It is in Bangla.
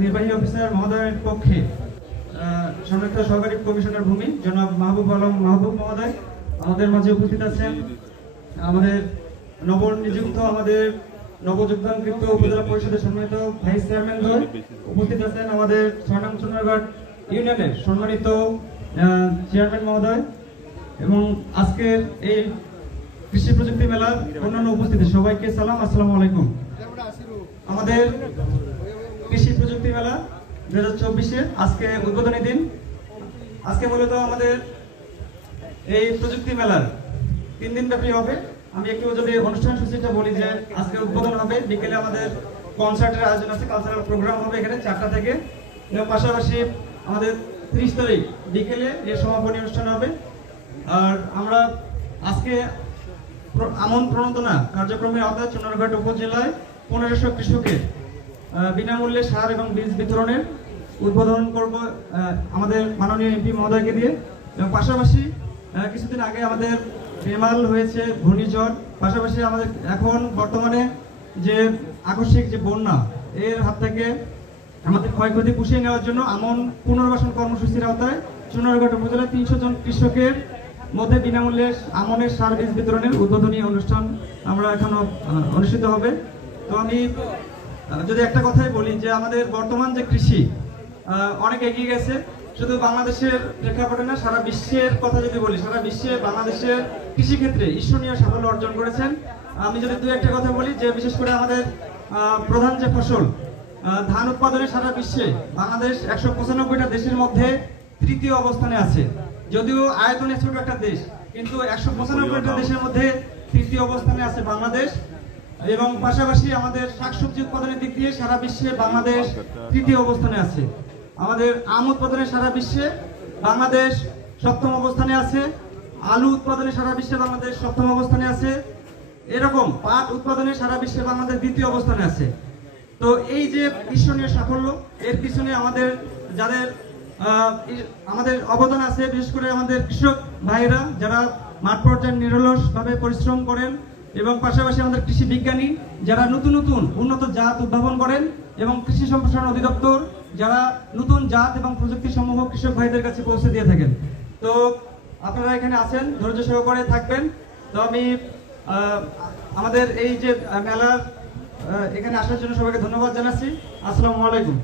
নির্বাহী অফিসার মহোদয়ের পক্ষে সংযুক্ত সহকারী কমিশনার ভূমি জনাব মাহবুব আলম মাহবুব মহোদয় আমাদের মাঝে উপস্থিত আছেন। আমাদের নবনিযুক্ত আমাদের নবযোগদানকৃত উপজেলা পরিষদের সম্মানিত ভাইস চেয়ারম্যান দ্বয় উপস্থিত আছেন। আমাদের ৬ নং চুনারঘাট ইউনিয়নের সম্মানিত চেয়ারম্যান মহোদয় এবং আজকের এই কৃষি প্রযুক্তি মেলার অন্যান্য উপস্থিতি সবাইকে সালাম, আসসালামু আলাইকুম। আমাদের কৃষি প্রযুক্তি মেলা 2024-এর আজকে উদ্বোধনী দিন। আজকে মূলত আমাদের এই প্রযুক্তি মেলার 3 দিন ব্যাপী হবে। আমি একটু যদি অনুষ্ঠান সূচিটা বলি যে আজকে উদ্বোধন হবে, বিকেলে আমাদের কনসার্টের আয়োজন আছে, কালচারাল প্রোগ্রাম হবে এখানে 4টা থেকে, এবং পাশাপাশি আমাদের 30 তারিখ বিকেলে এর সমাপনী অনুষ্ঠান হবে। আর আমরা আজকে আমন প্রণোদনা কার্যক্রমের আওতায় চুনারঘাট উপজেলায় 1500 কৃষকের বিনামূল্যে সার এবং বীজ বিতরণের উদ্বোধন করব আমাদের মাননীয় এমপি মহোদয়কে দিয়ে। এবং পাশাপাশি কিছুদিন আগে আমাদের বেমাল হয়েছে ঘূর্ণিঝড়, পাশাপাশি আমাদের এখন বর্তমানে যে আকস্মিক যে বন্যা, এর হাত থেকে আমাদের ক্ষয়ক্ষতি পুষিয়ে নেওয়ার জন্য আমন পুনর্বাসন কর্মসূচির আওতায় চুনারঘাট উপজেলায় 300 জন কৃষকের মধ্যে বিনামূল্যে আমনের সার বীজ বিতরণের উদ্বোধনী অনুষ্ঠান আমরা এখনো অনুষ্ঠিত হবে। তো আমি যদি একটা কথাই বলি যে আমাদের বর্তমান যে কৃষি অনেক এগিয়ে গেছে, শুধু বাংলাদেশের প্রেক্ষাপটে না, সারা বিশ্বের কথা যদি বলি, সারা বিশ্বে বাংলাদেশের কৃষিক্ষেত্রে ঈর্ষণীয় সাফল্য অর্জন করেছেন। আমি যদি দু একটা কথা বলি যে বিশেষ করে আমাদের প্রধান যে ফসল ধান উৎপাদনে সারা বিশ্বে বাংলাদেশ 195টা দেশের মধ্যে 3য় অবস্থানে আছে। যদিও আয়তনে ছোট একটা দেশ, কিন্তু 195টা দেশের মধ্যে 3য় অবস্থানে আছে বাংলাদেশ। এবং পাশাপাশি আমাদের শাকসবজি উৎপাদনের দিক দিয়ে সারা বিশ্বে বাংলাদেশ 3য় অবস্থানে আছে। আমাদের আম উৎপাদনে সারা বিশ্বে বাংলাদেশ 7ম অবস্থানে আছে। আলু উৎপাদনে সারা বিশ্বে বাংলাদেশ 7ম অবস্থানে আছে। এরকম পাট উৎপাদনে সারা বিশ্বে বাংলাদেশ 2য় অবস্থানে আছে। তো এই যে ঈর্ষণীয় সাফল্য, এর পিছনে আমাদের যাদের আমাদের অবদান আছে, বিশেষ করে আমাদের কৃষক ভাইয়েরা যারা মাঠ পর্যায়ে নিরলসভাবে পরিশ্রম করেন, এবং পাশাপাশি আমাদের কৃষি বিজ্ঞানী যারা নতুন নতুন উন্নত জাত উদ্ভাবন করেন, এবং কৃষি সম্প্রসারণ অধিদপ্তর যারা নতুন জাত এবং প্রযুক্তি সমূহ কৃষক ভাইদের কাছে পৌঁছে দিয়ে থাকেন। তো আপনারা এখানে আছেন, ধৈর্য সহকারে থাকবেন। তো আমি আমাদের এই যে মেলার এখানে আসার জন্য সবাইকে ধন্যবাদ জানাচ্ছি। আসসালামু আলাইকুম।